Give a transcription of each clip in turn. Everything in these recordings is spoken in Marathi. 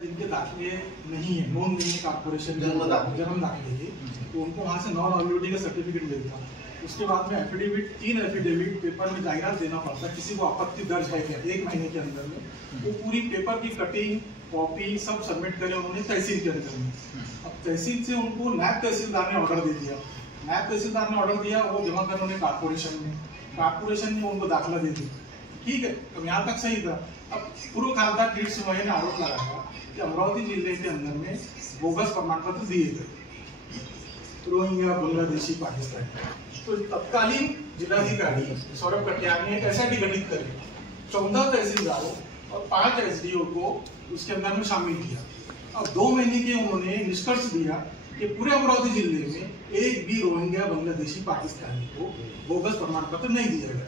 जिनके दाखिले नहीं है, नॉन नहीं है कारपोरेशन जन्म दाखिले की, तो उनको वहाँ से नॉन ऑब्लिविटी का सर्टिफिकेट मिलता है। उसके बाद में एफिडेविट 3 एफिडेविट पेपर में जाहिरात देना पड़ता है, किसी को आपत्ति दर्ज है क्या 1 महीने के अंदर में, वो पूरी पेपर की कटिंग कॉपी सब सबमिट करे उन्होंने तहसील के अंदर में। अब तहसील से उनको नायब तहसीलदार ने ऑर्डर दे दिया, नायब तहसीलदार ने ऑर्डर दिया, वो जमा कर उन्हें कारपोरेशन ने उनको दाखिला दे दिया। ठीक है, तो यहाँ तक सही था। अब पूर्व खासदार किरीट सोमैया ने आरोप लगाया कि अमरावती जिले के अंदर में बोगस प्रमाण पत्र दिए गए रोहिंग्या, बांग्लादेशी, पाकिस्तानी। तो तत्कालीन जिलाधिकारी सौरभ कटियार ने एक एसआईटी गठित करी, 14 तहसीलदारों और 5 एसडीओ को उसके अंदर में शामिल किया। अब 2 महीने के उन्होंने निष्कर्ष दिया कि पूरे अमरावती जिले में एक भी रोहिंग्या, बांग्लादेशी, पाकिस्तानी को बोगस प्रमाण पत्र नहीं दिया गया।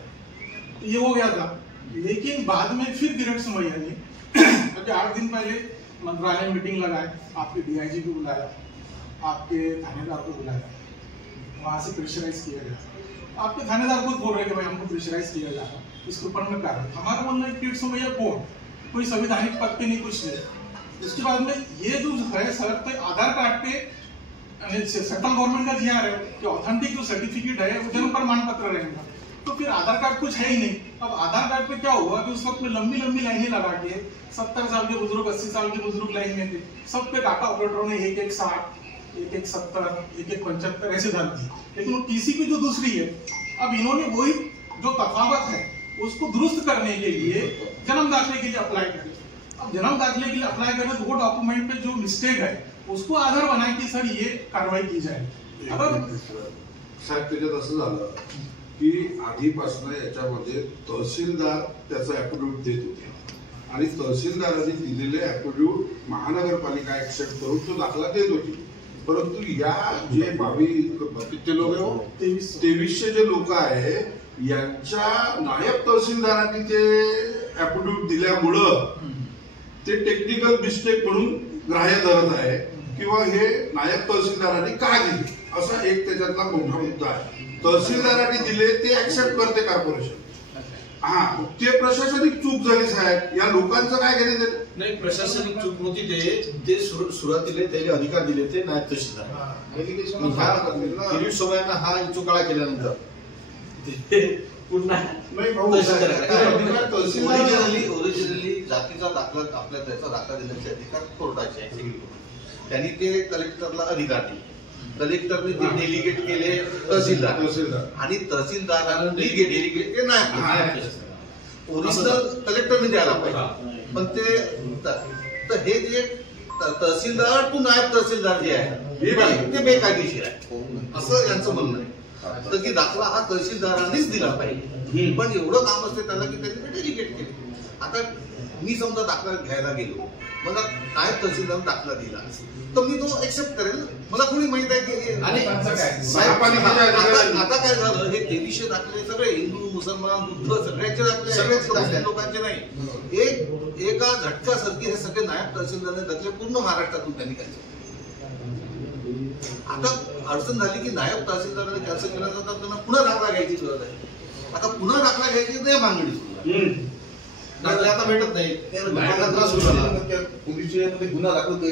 तो ये हो गया था। लेकिन बाद में फिर किरीट सोमैया ने 8 दिन पहले मंत्रालय मीटिंग लगाए, आपके डीआईजी को बुलाया, आपके थानेदार को बुलाया, वहां से प्रेशराइज किया गया। आपके थानेदार खुद बोल रहे कि भाई हमको प्रेशराइज किया जा रहा है, इसके ऊपर में कारण हमारा बोलना है किरीट सोमैया कौन, कोई संवैधानिक पद पे नहीं, कुछ नहीं। इसके बाद में ये जो है सर, तो आधार कार्ड पे सेंट्रल गवर्नमेंट का जीआर है कि ऑथेंटिक जो सर्टिफिकेट है वो जन्म प्रमाण पत्र रहेगा, तो फिर आधार कार्ड कुछ है ही नहीं। अब आधार कार्ड पे क्या हुआ कि उस वक्त में लंबी लंबी लाइनें लगा के 70 साल के बुजुर्ग, 80 साल के बुजुर्ग लाइन में थे, सब पे डाटा ऑपरेटरों ने 1-1-60, 1-1-70, 1-1-75 ऐसे डाल दिए। लेकिन वो टीसीपी जो दूसरी है, अब इन्होंने वही जो तफावत है उसको दुरुस्त करने के लिए जन्म दाखिले के लिए अप्लाई करें। अब जन्म दाखिले के लिए अप्लाई करें तो वो डॉक्यूमेंट पे जो मिस्टेक है उसको आधार बनाए कि सर ये कार्रवाई की जाए। अगर साहेब त्याच्यात असं झालं की आधीपासून याच्यामध्ये तहसीलदार त्याचा ऍफिडेव्हिट देत होते आणि तहसीलदारांनी दिलेले ऍफिडेव्हिट महानगरपालिका ऍक्सेप्ट करून तो दाखला देत होती, परंतु या जे 22 लोक 2300 जे लोक आहे यांच्या नायब तहसीलदारांनी ते ऍफिडेव्हिट दिल्यामुळं ते टेक्निकल मिस्टेक म्हणून ग्राह्य धरत आहे किंवा हे नायब तहसीलदारांनी का दिले असा एक त्याच्यातला मोठा मुद्दा आहे। तहसीलदारांनी दिले ते ऍक्सेप्ट करते कॉर्पोरेशन, हा ते प्रशासनिक चूक झाली साहेब, या लोकांचं काय घेणे नाही, प्रशासनिक चूक नव्हती, ते सुरुवातीला त्याने अधिकार दिले ते नायब तहसीलदार किरीट सोमैयांना हा चुकाळा केल्यानंतर ओरिजिनली जातीचा दाखला आपल्या त्याचा दाखला देण्याचे अधिकार कोर्टाचे आहे, त्यांनी ते कलेक्टरला अधिकार दिले, कलेक्टरने ते डेलिगेट केले तहसीलदार आणि तहसीलदारांनी डेलिगेट केले नायब। ओरिजिनल कलेक्टरने द्यायला पाहिजे, पण ते हे जे तहसीलदार टू नायब तहसीलदार जे आहे ते बेकायदेशीर आहे असं यांचं म्हणणं आहे। तर की दाखला हा तहसीलदारांनीच दिला पाहिजे, पण एवढं काम असते त्याला की त्यांनी ते डेलिगेट केले। आता मी समजा दाखला घ्यायला गेलो, मला नायब तहसीलदार दाखला दिला तर मी तो एक्सेप्ट करेल, मला थोडी माहित आहे की आता काय झालं, हे 2300 दाखले सगळे हिंदू, मुसलमान, बुद्ध सगळ्यांचे दाखले, सगळ्याच लोकांचे नाही, एका झटक्यासारखी हे सगळे नायब तहसीलदारांनी दाखले पूर्ण महाराष्ट्रातून त्यांनी काढले। आता अडचण झाली की नायब तहसीलदारांनी कॅन्सल केला जातात, त्यांना पुन्हा दाखला घ्यायची गरज आहे। आता पुन्हा दाखला घ्यायची नाही मागणी, दाखले आता भेटत नाही, त्रास होत झाला, गुन्हा दाखल आणि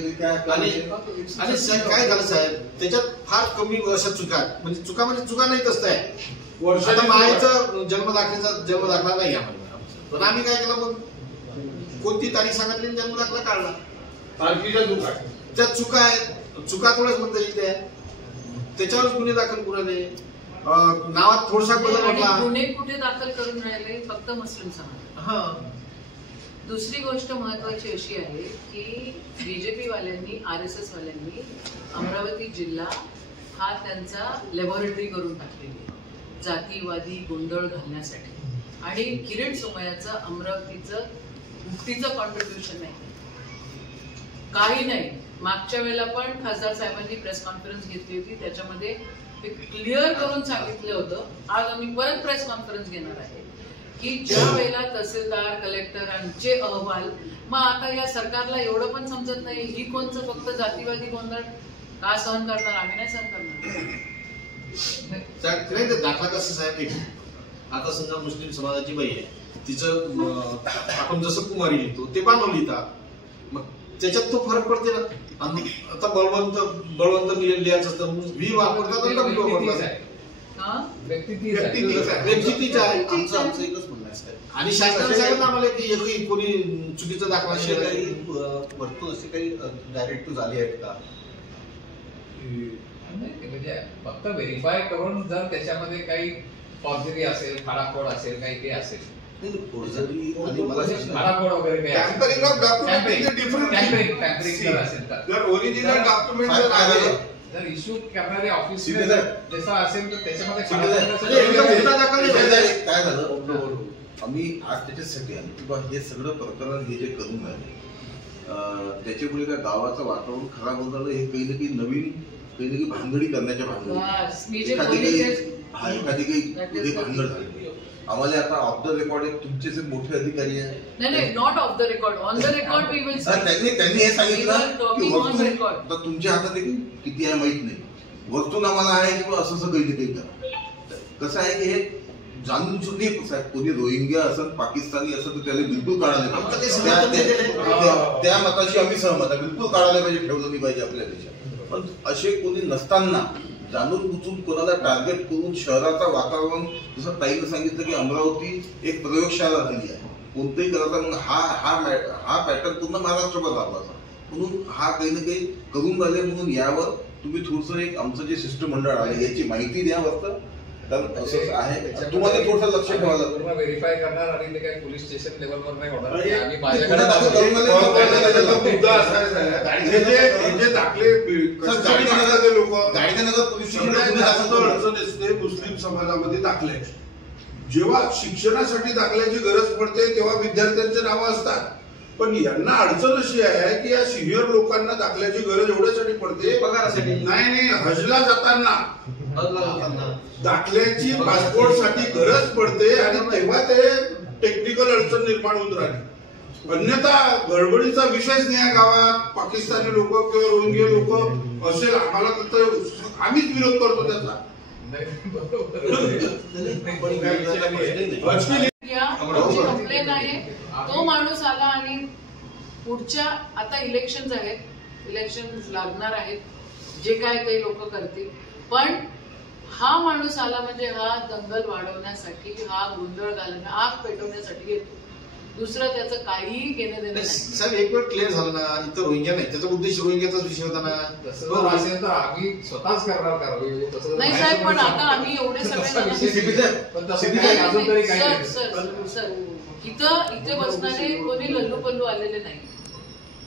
काय झालं साहेब, त्याच्यात फार कमी अशा चुका, म्हणजे चुका नाही तसं आहे। आता मायचा जन्म दाखला नाही आम्हाला, पण आम्ही काय केलं, मग कोणती तारीख सांगितली जन्म दाखला काढला, तारखेच्या ज्या चुका आहेत, चुका थोडंच म्हणता येईल, त्याच्यावर गुन्हे दाखल कुणाले, नावात थोडासा बदल म्हटला, गुन्हे कुठे दाखल करून राहिले, फक्त मुस्लिम समाज। हा, दुसरी गोष्ट महत्वाची अशी आहे की बीजेपी वाल्यांनी, RSS वाल्यांनी अमरावती जिल्हा हा त्यांचा लॅबोरेटरी करून टाकलेली आहे जातीवादी गोंधळ घालण्यासाठी, आणि किरीट सोमैयाचं अमरावतीचं मुक्तीचं कॉन्ट्रीब्युशन नाही, काही नाही। मागच्या वेळेला पण खासदार साहेबांनी प्रेस कॉन्फरन्स घेतली होती, त्याच्यामध्ये ते क्लिअर करून सांगितलं होतं, आज आम्ही परत प्रेस कॉन्फरन्स घेणार आहे की ज्या वेळेला तहसीलदार, कलेक्टरांचे अहवाल, मग आता या सरकारला एवढं पण समजत नाही ही कोणचं फक्त जातीवादी गोंधळ का सहन करणार, आम्ही नाही सहन करणार। दाखला कसं साहेब, आता समजा मुस्लिम समाजाची बाई आहे, तिचं आपण जसं कुमारी लिहितो ते बांधव लिहितात, मग त्याच्यात तो फरक पडते ना. आता बळवंत लिहायचं असतं व्ही वापरतात आणि डब्ल्यू वापरतात. व्यक्ती तीच आहे. आमचं एकच म्हणणं आहे आणि शासनाने सांगितलं आम्हाला की एकही कोणी चुकीचा दाखला असे काही वरतून असे काही डायरेक्टिव्ह झाले आहेत का? म्हणजे फक्त व्हेरीफाय करून जर त्याच्यामध्ये काही फॉर्जरी असेल, फाडाफोड असेल, काही असेल, फोर्जरी आणि मला फाडाफोड वगैरे काही tampering of document different. Tampering जर असेल तर जर ओरिजिनल डॉक्युमेंट जर आहे, जर इश्यू करणारे ऑफिस ठीक आहे. जसा असेल तर त्याच्यामध्ये काय झालं, आम्ही आज त्याच्यासाठी आलो की बा हे सगळं प्रकरण हे जे करून राहिले त्याच्यामुळे त्या गावाचं वातावरण खराब होत आलं. हे काही ना काही नवीन काही ना काही भानगडी करण्याच्या भानगडी एखादी काही भानगड झाली. आम्हाला आता ऑफ द रेकॉर्ड तुमचे जे मोठे अधिकारी आहे, नाही not off the record, on the record we will say. त्यांनी हे सांगितलं की वस्तू तुमच्या हातात किती आहे माहित नाही, वस्तू आम्हाला आहे की असं असं काही काही करा. कसं आहे की हे जाणून सुद्धा कोणी रोहिंग्या असत, पाकिस्तानी असत तर त्याला बिलकुल काढायला पाहिजे. त्या मताशी आम्ही सहमत आहे, बिलकुल काढायला पाहिजे, ठेवलं नाही पाहिजे आपल्या देशात. पण असे कोणी नसताना जाणून बुजून कोणाला टार्गेट करून शहराचं वातावरण, जसं ताईनं सांगितलं की अमरावती एक प्रयोगशाळा झाली आहे कोणतंही करायचा. मग हा पॅटर्न पूर्ण महाराष्ट्रभर लाभला म्हणून हा काही ना काही करून राहिले. म्हणून यावर तुम्ही थोडंसं एक आमचं जे शिष्टमंडळ आहे याची माहिती द्या वरतं, कारण असं आहे तुम्हाला थोडंसं लक्ष ठेवायला पूर्ण व्हेरीफाय करणार आणि ते काही पोलीस स्टेशन लेवलवर नाही होणार. आम्ही मुद्दा असा आहे हे जे दाखले अडचण असते मुस्लिम समाजामध्ये दाखले. जेव्हा शिक्षणासाठी दाखल्याची गरज पडते तेव्हा विद्यार्थ्यांचे नावं असतात, पण यांना अडचण अशी आहे की या सिनियर लोकांना दाखल्याची गरज एवढ्यासाठी पडते पगारासाठी. नाही हजला जाताना दाखल्याची पासपोर्ट साठी गरज पडते आणि तेव्हा ते टेक्निकल अडचण निर्माण होऊन राहिली. अन्यथा गडबडीचा विषयच नाही गावात. पाकिस्तानी लोक किंवा रोहिंग्या लोक असेल, आम्हाला तर आम्हीच विरोध करतो त्याचा. कंप्लेन आहे, तो माणूस आला आणि पुढच्या आता इलेक्शन आहेत, इलेक्शन लागणार आहेत, जे काय काही लोक करतील, पण हा माणूस आला म्हणजे हा दंगल वाढवण्यासाठी, हा गोंधळ घालण्या, आग पेटवण्यासाठी येतो. दुसरं त्याचं काहीही घेणं देणं नाही. साहेब एक वेळ क्लिअर झालं ना, इथं रोहिंग्या नाही, त्याचा उद्देश रोहिंग्याचाच विषय होता ना. तसं असेल तर आम्ही स्वतःच करणार कारवाई. नाही साहेब, पण आता आम्ही एवढे सगळे सर इथे बसणारे कोणी लल्लू पल्लू आलेले नाही.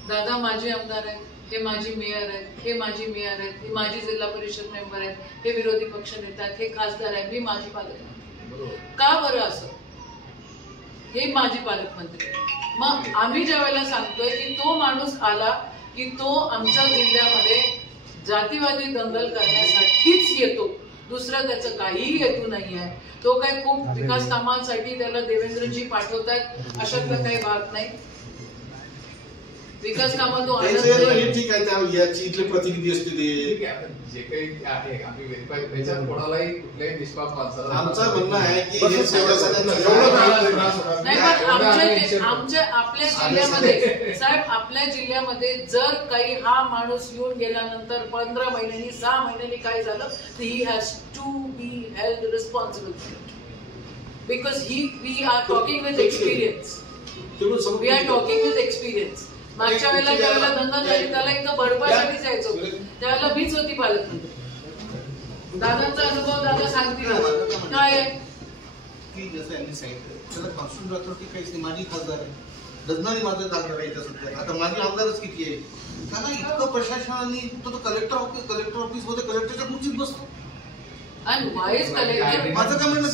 दादा माझे आमदार आहेत, हे माझी मेयर आहेत, हे माझी मेयर आहेत, हे माझी जिल्हा परिषद मेंबर आहेत, हे विरोधी पक्ष नेते आहेत, हे खासदार आहेत, मी माझी पालकमंत्री. का बरं असं? हे माझी पालकमंत्री. मग आम्ही ज्या वेळेला सांगतोय की तो माणूस आला की तो आमच्या जिल्ह्यामध्ये जातीवादी दंगल करण्यासाठीच येतो, दुसरं त्याचं काहीही हेतू नाही आहे. तो काही खूप विकास कामांसाठी त्याला देवेंद्रजी पाठवतात अशातला काही भाग नाही. विकास कामं तो ठीक आहे, याची इथले प्रतिनिधी असते ते जे काही आहे आम्ही व्हेरीफाय त्याच्यात कोणालाही कुठल्याही निष्पाप माणसाला आमचं म्हणणं आहे की आपल्या जिल्ह्यामध्ये साहेब, आपल्या जिल्ह्यामध्ये जर काही हा माणूस येऊन गेल्यानंतर 15 महिन्यांनी 6 महिन्यांनी काय झालं तर he has to be held responsible because we are talking with experience. We are talking with experience. मागच्या वेळेला ज्या वेळेला दंगल झाली त्याला इथं बडपासाठी जायचं होतं, त्यावेळेला मीच होती पालकमंत्री. दादांचा अनुभव दादा सांगतील काय की जसं यांनी सांगितलं त्याला कॉन्स्टिट्यूशन अथॉरिटी काहीच नाही. माझी खासदार आहे, डझनाने माझं खासदार आहे इथं सध्या. आता माझी आमदारच किती आहे? त्याला इतकं प्रशासनाने तो कलेक्टर ऑफिस मध्ये कलेक्टरच्या खुर्चीत बसतो. आणि वाईज कलेक्टर माझं काय म्हणणं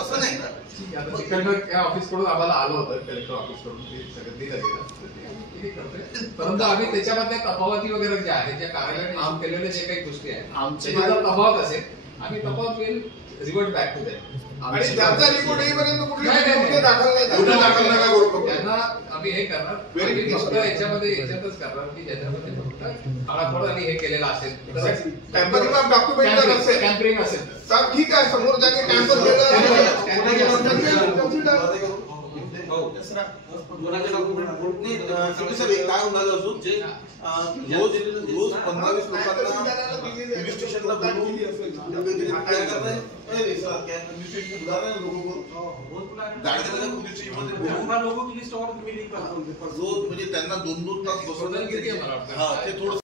असं नाही ना. ऑफिस कडून आम्हाला आलं होतं, कलेक्टर ऑफिस कडून परंतु आम्ही त्याच्यामध्ये तफावती वगैरे ज्या आहेत, ज्या कार्यालयाने केलेल्या जे काही गोष्टी आहेत आमचे तफावत असेल, आम्ही तफावत will revert back to that. आणि त्यांचा रिपोर्ट येईपर्यंत कुठले त्यांना आम्ही हे करणार Very आम्ही good. फक्त याच्यातच करणार की ज्याच्यामध्ये फक्त आळाखोळ आणि हे केलेलं असेल टेम्परिंग ऑफ डॉक्युमेंट असेल टॅम्परिंग असेल तर ठीक आहे, समोर जागे टॅम्पर काय होणार अजून जे रोज 15-20 लोकांना पोलीस स्टेशनला बोलवून काय करताय लोक म्हणजे त्यांना 2-2 तास बसवण्यात ते थोडं